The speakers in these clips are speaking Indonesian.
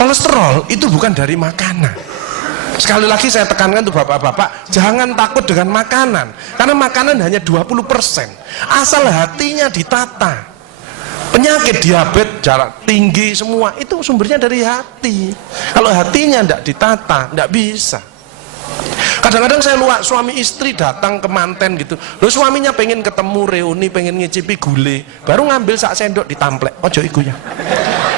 Kolesterol itu bukan dari makanan. Sekali lagi saya tekankan tuh bapak-bapak, jangan takut dengan makanan, karena makanan hanya 20%. Asal hatinya ditata. Penyakit diabetes, darah tinggi, semua itu sumbernya dari hati. Kalau hatinya tidak ditata, tidak bisa. Kadang-kadang saya lihat suami istri datang ke manten gitu, loh suaminya pengen ketemu reuni, pengen ngicipi gule, baru ngambil sak sendok ditamplek, ojo iku ya.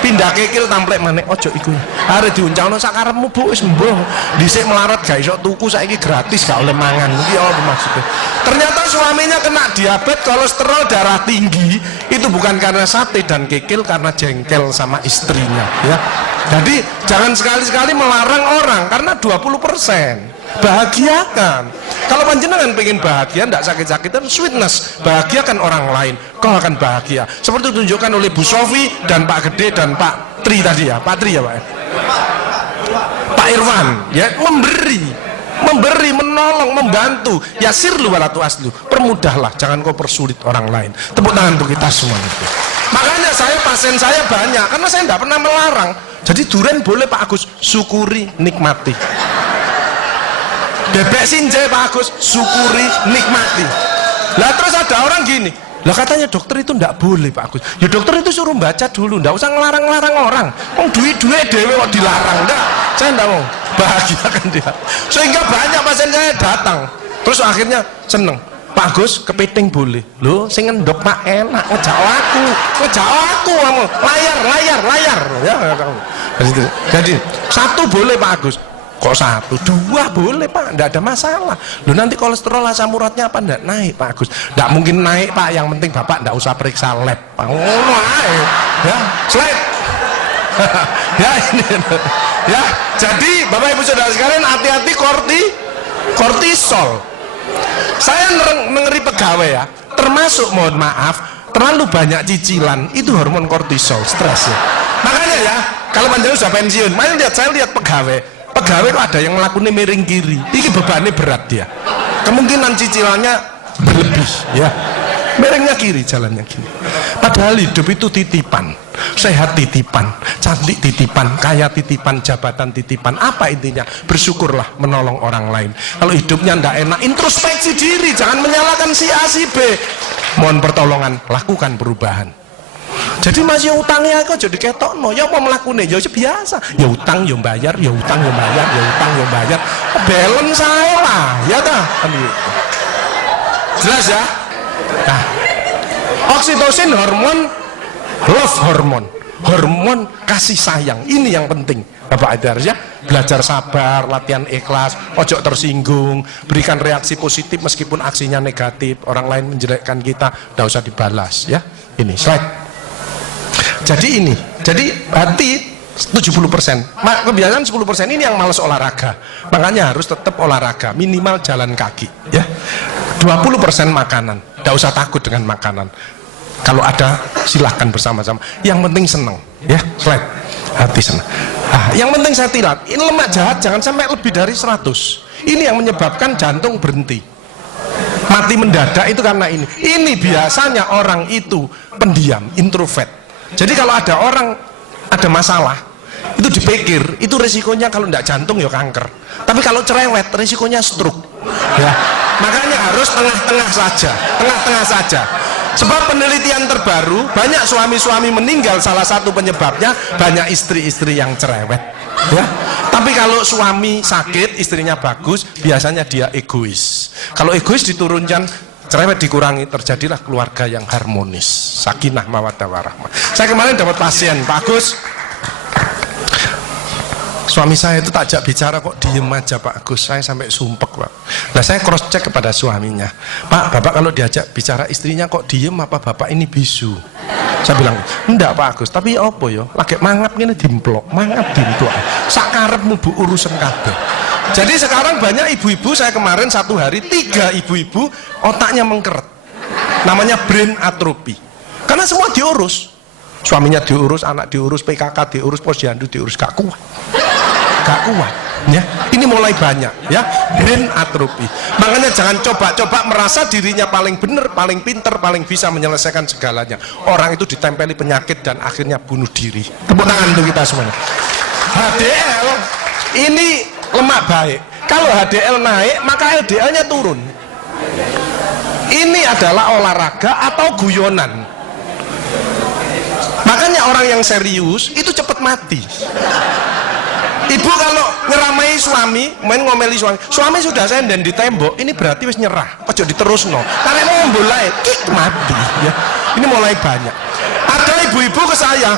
Pindah kekil tamplek manek, ojo iku ya. Are diuncangno sak karepmu Bu, wis mbuh. Dhisik melarat gak iso tuku, saiki gratis gak oleh mangan. Iki apa maksudnya? Ternyata suaminya kena diabetes, kolesterol, darah tinggi, itu bukan karena sate dan kekil, karena jengkel sama istrinya ya. Jadi jangan sekali-sekali melarang orang karena 20%. Bahagiakan. Kalau panjenengan pengen bahagia, tidak sakit-sakitan, sweetness, bahagiakan orang lain, kau akan bahagia. Seperti ditunjukkan oleh Bu Sofi dan Pak Gede dan Pak Tri tadi ya, Pak Tri ya Pak. Pak Irwan ya, memberi, menolong, membantu. Yasirlu walatu aslu, permudahlah, jangan kau persulit orang lain. Tepuk tangan untuk kita semua itu. Makanya pasien saya banyak karena saya tidak pernah melarang. Jadi durian boleh Pak Agus, syukuri, nikmati. Bebek sinjai Pak Agus, syukuri, nikmati. Lah terus ada orang gini, lah katanya dokter itu ndak boleh Pak Agus. Ya dokter itu suruh baca dulu, ndak usah ngelarang-larang orang. Duit-duit dewe kok dilarang, enggak. Saya ndak mau, bahagiakan dia. Sehingga banyak pasien saya datang, terus akhirnya seneng. Pak Agus, kepiting boleh. Loh, sing ngendok Pak enak, ngejak aku kamu. Layar. Ya, jadi satu boleh Pak Agus. Kok satu, dua boleh Pak, enggak ada masalah. Loh nanti kolesterol asam uratnya apa enggak naik Pak Agus? Enggak mungkin naik Pak, yang penting Bapak enggak usah periksa lab. Pak, ngono ae. Ya, slide. Ya ini. Ya, jadi Bapak Ibu Saudara sekalian hati-hati kortisol. Saya ngeri pegawai ya, termasuk mohon maaf, terlalu banyak cicilan, itu hormon kortisol, stres ya. Makanya ya, kalau panjenengan sudah pensiun, saya lihat pegawai kok ada yang melakukan miring kiri, ini bebannya berat dia, kemungkinan cicilannya berlebih ya, miringnya kiri, jalannya kiri. Padahal hidup itu titipan, sehat titipan, cantik titipan, kaya titipan, jabatan titipan. Apa intinya? Bersyukurlah, menolong orang lain. Kalau hidupnya ndak enak, introspeksi diri, jangan menyalahkan si A si B, mohon pertolongan, lakukan perubahan. Jadi masih utangnya kok jadi ketok no, ya apa melakukannya, ya biasa, ya utang ya bayar, ya utang ya bayar, ya utang ya bayar, balance saya lah, ya dah, jelas ya. Nah, oksitosin hormon love hormon kasih sayang, ini yang penting Bapak Ibu ya. Belajar sabar, latihan ikhlas, ojo tersinggung, berikan reaksi positif meskipun aksinya negatif, orang lain menjelekkan kita, tidak usah dibalas ya. Ini slide. Jadi hati 70%, kebiasaan 10% ini yang malas olahraga, makanya harus tetap olahraga, minimal jalan kaki ya. 20% makanan, tidak usah takut dengan makanan, kalau ada silahkan bersama-sama, yang penting senang ya. Slide. Hati senang. Yang penting saya tirat, ini lemak jahat jangan sampai lebih dari 100, ini yang menyebabkan jantung berhenti, mati mendadak itu karena ini biasanya orang itu pendiam, introvert. Jadi kalau ada orang ada masalah itu dipikir, itu resikonya kalau tidak jantung ya kanker, tapi kalau cerewet resikonya stroke ya. Makanya harus tengah-tengah saja. Sebab penelitian terbaru, banyak suami-suami meninggal, salah satu penyebabnya banyak istri-istri yang cerewet ya. Tapi kalau suami sakit, istrinya bagus, biasanya dia egois. Kalau egois diturunkan, cerewet dikurangi, terjadilah keluarga yang harmonis, sakinah mawaddah warahmah. Saya kemarin dapat pasien, Pak Agus, suami saya itu tak ajak bicara kok diem aja Pak Agus, saya sampai sumpek Pak. Nah saya cross check kepada suaminya, Pak, Bapak kalau diajak bicara istrinya kok diem, apa Bapak ini bisu? Saya bilang, enggak Pak Agus, tapi apa ya, lagi mangap gini dimplok, sakarepmu Bu urusan kabeh. Jadi sekarang banyak ibu-ibu, saya kemarin satu hari 3 ibu-ibu otaknya mengkeret, namanya brain atrophy, karena semua diurus, suaminya diurus, anak diurus, PKK diurus, posyandu diurus, gak kuat ya. Ini mulai banyak ya, brain atrophy. Makanya jangan coba-coba merasa dirinya paling benar, paling pinter, paling bisa menyelesaikan segalanya. Orang itu ditempeli penyakit dan akhirnya bunuh diri. Tepuk tangan untuk kita semuanya. HDL ini lemak baik. Kalau HDL naik, maka LDL-nya turun. Ini adalah olahraga atau guyonan. Makanya orang yang serius itu cepat mati. Ibu kalau ngeramai suami, main ngomeli suami sudah senden di tembok, ini berarti wis nyerah. Ojo diterusno. Karena mau mulai mati ya. Ini mulai banyak. Ada ibu-ibu ke saya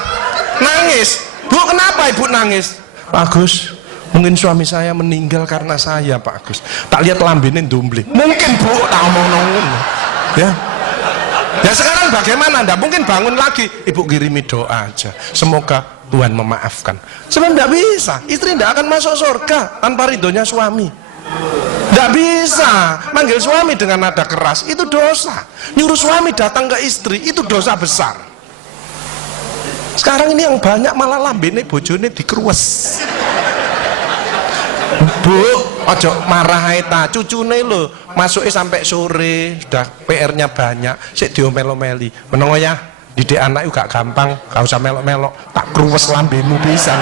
nangis. Bu, kenapa ibu nangis? Pak Agus, mungkin suami saya meninggal karena saya, Pak Agus. Tak lihat lambene ndumbling. Mungkin Bu, tak omong-omong. Ya. Ya sekarang bagaimana? Anda mungkin bangun lagi, ibu kirimi doa aja. Semoga Tuhan memaafkan. Sebab tidak bisa, istri tidak akan masuk surga tanpa ridhonya suami. Tidak bisa manggil suami dengan nada keras, itu dosa. Nyuruh suami datang ke istri, itu dosa besar. Sekarang ini yang banyak malah lambene bojone dikeruwes. Bu, ojo marah ta, cucune lho, masuknya sampai sore, sudah PR-nya banyak, sik diomel-omeli. Menengo ya, didik anak juga gampang, gak usah melok-melok, tak kruwes lambemu pisan.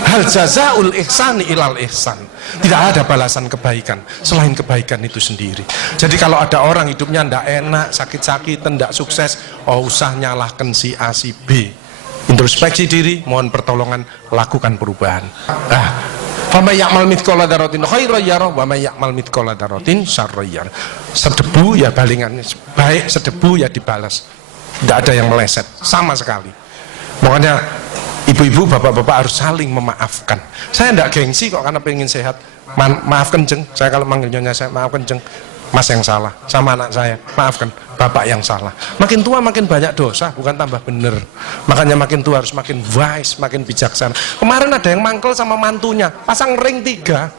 Hal jazaul ihsani ilal ihsan. Tidak ada balasan kebaikan selain kebaikan itu sendiri. Jadi kalau ada orang hidupnya ndak enak, sakit-sakitan, ndak sukses, oh usah nyalahkan si A si B. Introspeksi diri, mohon pertolongan, lakukan perubahan. Fama ya'mal mithqala dzarratin khairan yarah wa may ya'mal mithqala dzarratin syarran yarah. Sedebu ya balingannya baik, sedebu ya dibalas. Tidak ada yang meleset sama sekali. Makanya ibu-ibu, bapak-bapak harus saling memaafkan. Saya tidak gengsi kok karena pengen sehat. Maaf kenceng, saya kalau manggil nyonya saya maaf kenceng. Mas yang salah, sama anak saya, maafkan, bapak yang salah. Makin tua makin banyak dosa, bukan tambah bener. Makanya makin tua harus makin wise, makin bijaksana. Kemarin ada yang mangkel sama mantunya, pasang ring 3.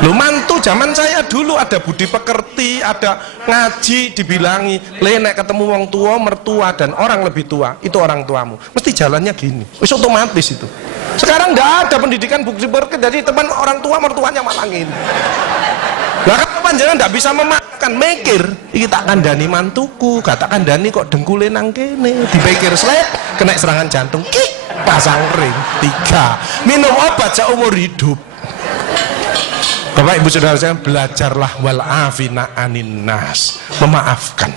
Loh, mantu zaman saya dulu ada budi pekerti, ada ngaji, dibilangi, nek ketemu wong tua, mertua dan orang lebih tua, itu orang tuamu. Mesti jalannya gini, wis otomatis itu. Sekarang nggak ada pendidikan budi pekerti, jadi teman orang tua mertuanya malah gini. Lah kan panjenengan ndak bisa memakan, mikir, iki tak kandhani mantuku, gak tak kandhani kok dengkule nang kene, dipikir slep, kena serangan jantung, pasang ring 3, minum obat seumur hidup. Bapak Ibu Saudara saya, belajarlah wal afina anin nas, memaafkan.